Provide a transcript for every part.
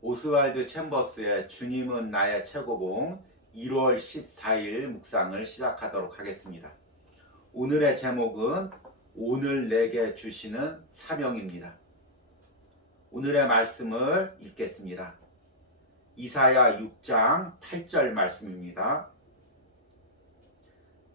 오스왈드 챔버스의 주님은 나의 최고봉 1월 14일 묵상을 시작하도록 하겠습니다. 오늘의 제목은 오늘 내게 주시는 사명입니다. 오늘의 말씀을 읽겠습니다. 이사야 6장 8절 말씀입니다.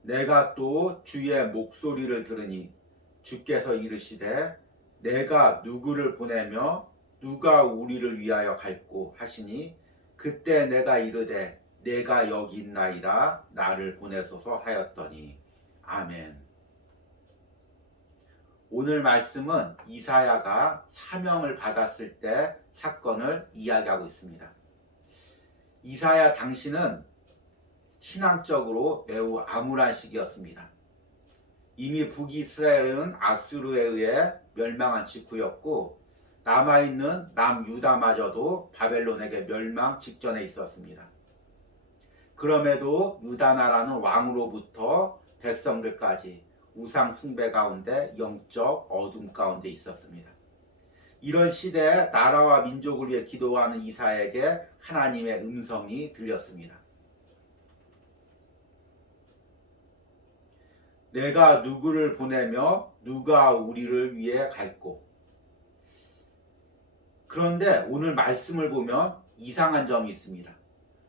내가 또 주의 목소리를 들으니 주께서 이르시되 내가 누구를 보내며 누가 우리를 위하여 갈꼬 하시니 그때 내가 이르되 내가 여기 있나이다 나를 보내소서 하였더니 아멘. 오늘 말씀은 이사야가 사명을 받았을 때 사건을 이야기하고 있습니다. 이사야 당시는 신앙적으로 매우 암울한 시기였습니다. 이미 북이스라엘은 아수르에 의해 멸망한 직후였고 남아있는 남유다마저도 바벨론에게 멸망 직전에 있었습니다. 그럼에도 유다나라는 왕으로부터 백성들까지 우상 숭배 가운데 영적 어둠 가운데 있었습니다. 이런 시대에 나라와 민족을 위해 기도하는 이사야에게 하나님의 음성이 들렸습니다. 내가 누구를 보내며 누가 우리를 위해 갈꼬. 그런데 오늘 말씀을 보면 이상한 점이 있습니다.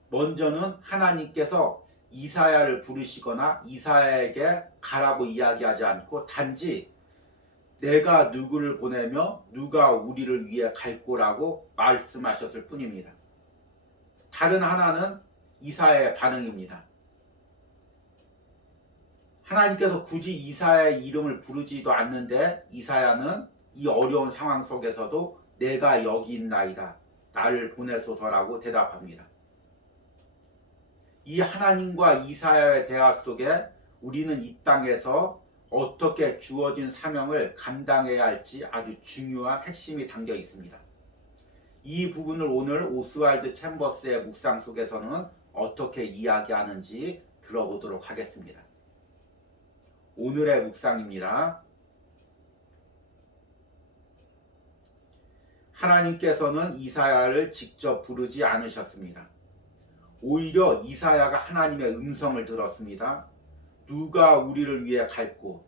먼저는 하나님께서 이사야를 부르시거나 이사야에게 가라고 이야기하지 않고 단지 내가 누구를 보내며 누가 우리를 위해 갈꼬라고 말씀하셨을 뿐입니다. 다른 하나는 이사야의 반응입니다. 하나님께서 굳이 이사야의 이름을 부르지도 않는데 이사야는 이 어려운 상황 속에서도 내가 여기 있나이다 나를 보내소서라고 대답합니다. 이 하나님과 이사야의 대화 속에 우리는 이 땅에서 어떻게 주어진 사명을 감당해야 할지 아주 중요한 핵심이 담겨 있습니다. 이 부분을 오늘 오스왈드 챔버스의 묵상 속에서는 어떻게 이야기하는지 들어보도록 하겠습니다. 오늘의 묵상입니다. 하나님께서는 이사야를 직접 부르지 않으셨습니다. 오히려 이사야가 하나님의 음성을 들었습니다. 누가 우리를 위해 갈꼬.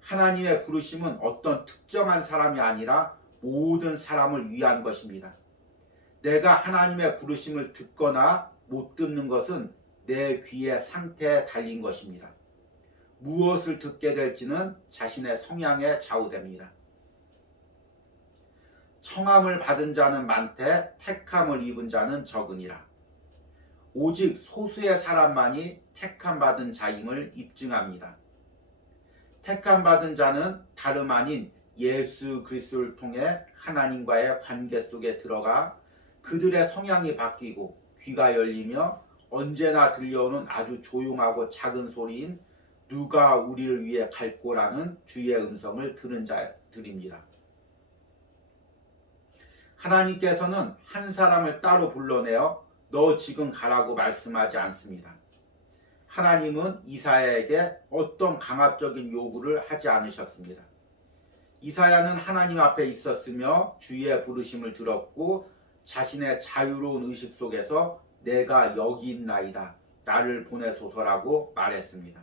하나님의 부르심은 어떤 특정한 사람이 아니라 모든 사람을 위한 것입니다. 내가 하나님의 부르심을 듣거나 못 듣는 것은 내 귀의 상태에 달린 것입니다. 무엇을 듣게 될지는 자신의 성향에 좌우됩니다. 청함을 받은 자는 많되 택함을 입은 자는 적으니라. 오직 소수의 사람만이 택함 받은 자임을 입증합니다. 택함 받은 자는 다름 아닌 예수 그리스도를 통해 하나님과의 관계 속에 들어가 그들의 성향이 바뀌고 귀가 열리며 언제나 들려오는 아주 조용하고 작은 소리인 누가 우리를 위해 갈꼬라는 주의 음성을 들은 자들입니다. 하나님께서는 한 사람을 따로 불러내어 너 지금 가라고 말씀하지 않습니다. 하나님은 이사야에게 어떤 강압적인 요구를 하지 않으셨습니다. 이사야는 하나님 앞에 있었으며 주의 부르심을 들었고 자신의 자유로운 의식 속에서 내가 여기 있나이다 나를 보내소서라고 말했습니다.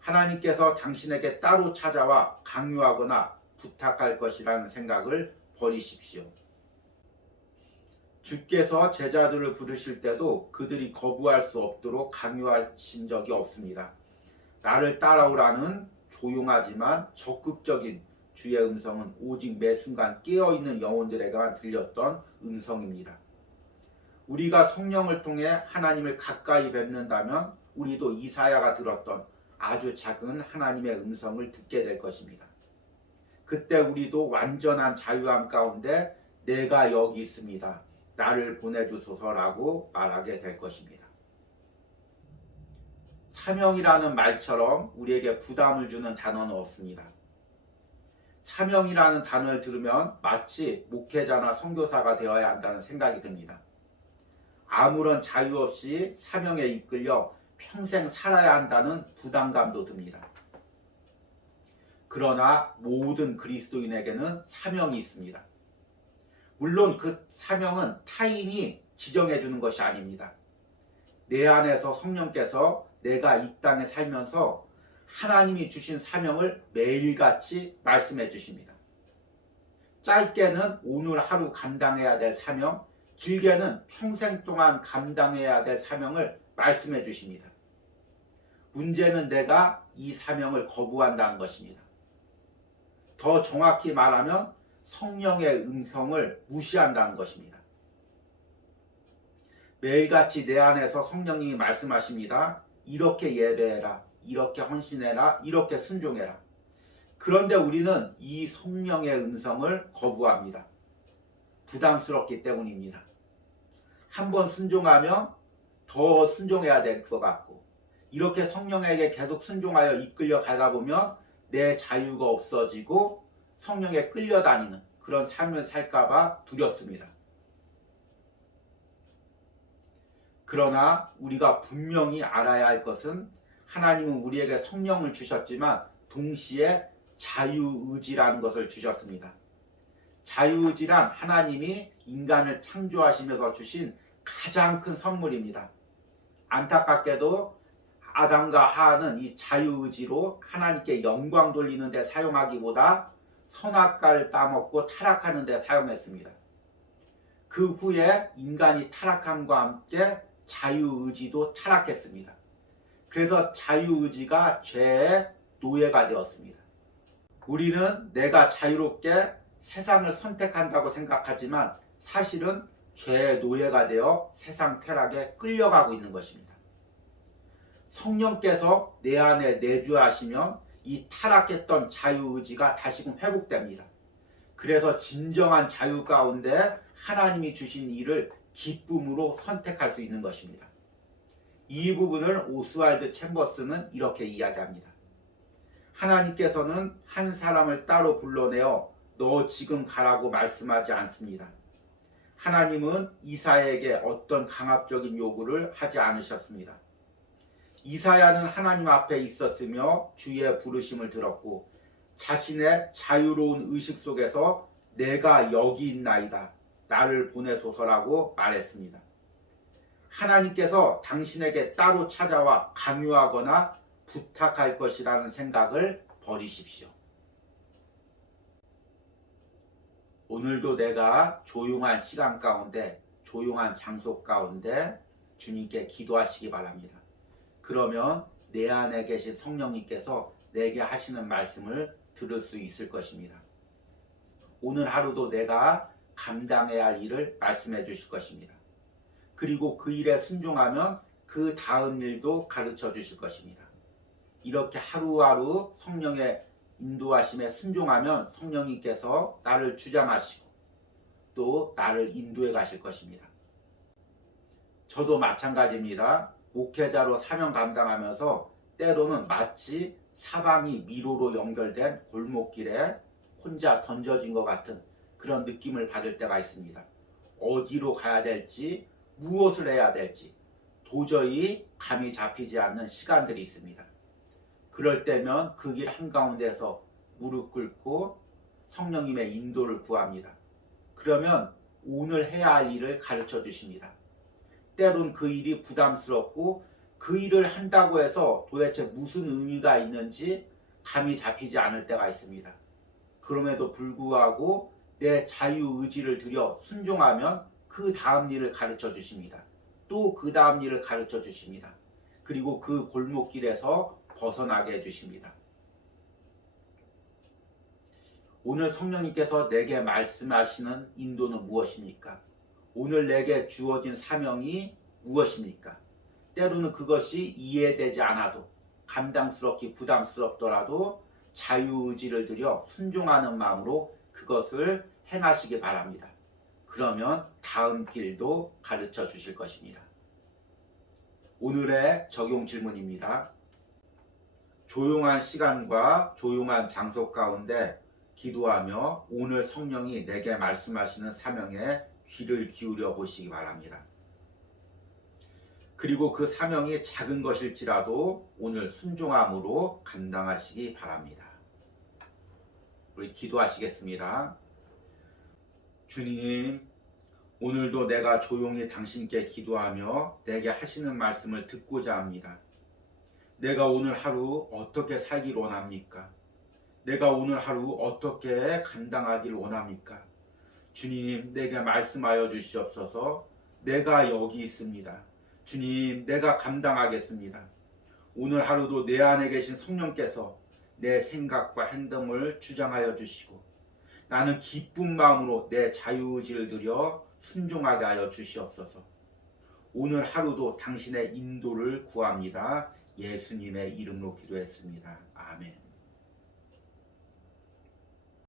하나님께서 당신에게 따로 찾아와 강요하거나 부탁할 것이라는 생각을 버리십시오. 주께서 제자들을 부르실 때도 그들이 거부할 수 없도록 강요하신 적이 없습니다. 나를 따라오라는 조용하지만 적극적인 주의 음성은 오직 매 순간 깨어있는 영혼들에게만 들렸던 음성입니다. 우리가 성령을 통해 하나님을 가까이 뵙는다면 우리도 이사야가 들었던 아주 작은 하나님의 음성을 듣게 될 것입니다. 그때 우리도 완전한 자유함 가운데 내가 여기 있습니다. 나를 보내주소서라고 말하게 될 것입니다. 사명이라는 말처럼 우리에게 부담을 주는 단어는 없습니다. 사명이라는 단어를 들으면 마치 목회자나 선교사가 되어야 한다는 생각이 듭니다. 아무런 자유 없이 사명에 이끌려 평생 살아야 한다는 부담감도 듭니다. 그러나 모든 그리스도인에게는 사명이 있습니다. 물론 그 사명은 타인이 지정해 주는 것이 아닙니다. 내 안에서 성령께서 내가 이 땅에 살면서 하나님이 주신 사명을 매일같이 말씀해 주십니다. 짧게는 오늘 하루 감당해야 될 사명, 길게는 평생 동안 감당해야 될 사명을 말씀해 주십니다. 문제는 내가 이 사명을 거부한다는 것입니다. 더 정확히 말하면 성령의 음성을 무시한다는 것입니다. 매일같이 내 안에서 성령님이 말씀하십니다. 이렇게 예배해라, 이렇게 헌신해라, 이렇게 순종해라. 그런데 우리는 이 성령의 음성을 거부합니다. 부담스럽기 때문입니다. 한번 순종하면 더 순종해야 될 것 같고, 이렇게 성령에게 계속 순종하여 이끌려 가다 보면 내 자유가 없어지고 성령에 끌려다니는 그런 삶을 살까봐 두렵습니다. 그러나 우리가 분명히 알아야 할 것은 하나님은 우리에게 성령을 주셨지만 동시에 자유의지라는 것을 주셨습니다. 자유의지란 하나님이 인간을 창조하시면서 주신 가장 큰 선물입니다. 안타깝게도 아담과 하와는 이 자유의지로 하나님께 영광 돌리는 데 사용하기보다 선악과를 따먹고 타락하는 데 사용했습니다. 그 후에 인간이 타락함과 함께 자유의지도 타락했습니다. 그래서 자유의지가 죄의 노예가 되었습니다. 우리는 내가 자유롭게 세상을 선택한다고 생각하지만 사실은 죄의 노예가 되어 세상 쾌락에 끌려가고 있는 것입니다. 성령께서 내 안에 내주하시면 이 타락했던 자유의지가 다시금 회복됩니다. 그래서 진정한 자유 가운데 하나님이 주신 일을 기쁨으로 선택할 수 있는 것입니다. 이 부분을 오스왈드 챔버스는 이렇게 이야기합니다. 하나님께서는 한 사람을 따로 불러내어 너 지금 가라고 말씀하지 않습니다. 하나님은 이사야에게 어떤 강압적인 요구를 하지 않으셨습니다. 이사야는 하나님 앞에 있었으며 주의 부르심을 들었고 자신의 자유로운 의식 속에서 내가 여기 있나이다. 나를 보내소서라고 말했습니다. 하나님께서 당신에게 따로 찾아와 강요하거나 부탁할 것이라는 생각을 버리십시오. 오늘도 내가 조용한 시간 가운데, 조용한 장소 가운데 주님께 기도하시기 바랍니다. 그러면 내 안에 계신 성령님께서 내게 하시는 말씀을 들을 수 있을 것입니다. 오늘 하루도 내가 감당해야 할 일을 말씀해 주실 것입니다. 그리고 그 일에 순종하면 그 다음 일도 가르쳐 주실 것입니다. 이렇게 하루하루 성령의 인도하심에 순종하면 성령님께서 나를 주장하시고 또 나를 인도해 가실 것입니다. 저도 마찬가지입니다. 목회자로 사명 감당하면서 때로는 마치 사방이 미로로 연결된 골목길에 혼자 던져진 것 같은 그런 느낌을 받을 때가 있습니다. 어디로 가야 될지, 무엇을 해야 될지 도저히 감이 잡히지 않는 시간들이 있습니다. 그럴 때면 그 길 한가운데서 무릎 꿇고 성령님의 인도를 구합니다. 그러면 오늘 해야 할 일을 가르쳐 주십니다. 때론 그 일이 부담스럽고 그 일을 한다고 해서 도대체 무슨 의미가 있는지 감이 잡히지 않을 때가 있습니다. 그럼에도 불구하고 내 자유의지를 들여 순종하면 그 다음 일을 가르쳐 주십니다. 또 그 다음 일을 가르쳐 주십니다. 그리고 그 골목길에서 벗어나게 해주십니다. 오늘 성령님께서 내게 말씀하시는 인도는 무엇입니까? 오늘 내게 주어진 사명이 무엇입니까? 때로는 그것이 이해되지 않아도 감당스럽기 부담스럽더라도 자유의지를 들여 순종하는 마음으로 그것을 행하시기 바랍니다. 그러면 다음 길도 가르쳐 주실 것입니다. 오늘의 적용 질문입니다. 조용한 시간과 조용한 장소 가운데 기도하며 오늘 성령이 내게 말씀하시는 사명에 귀를 기울여 보시기 바랍니다. 그리고 그 사명이 작은 것일지라도 오늘 순종함으로 감당하시기 바랍니다. 우리 기도하시겠습니다. 주님, 오늘도 내가 조용히 당신께 기도하며 내게 하시는 말씀을 듣고자 합니다. 내가 오늘 하루 어떻게 살길 원합니까? 내가 오늘 하루 어떻게 감당하길 원합니까? 주님, 내게 말씀하여 주시옵소서. 내가 여기 있습니다. 주님, 내가 감당하겠습니다. 오늘 하루도 내 안에 계신 성령께서 내 생각과 행동을 주장하여 주시고 나는 기쁜 마음으로 내 자유의지를 들여 순종하게 하여 주시옵소서. 오늘 하루도 당신의 인도를 구합니다. 예수님의 이름으로 기도했습니다. 아멘.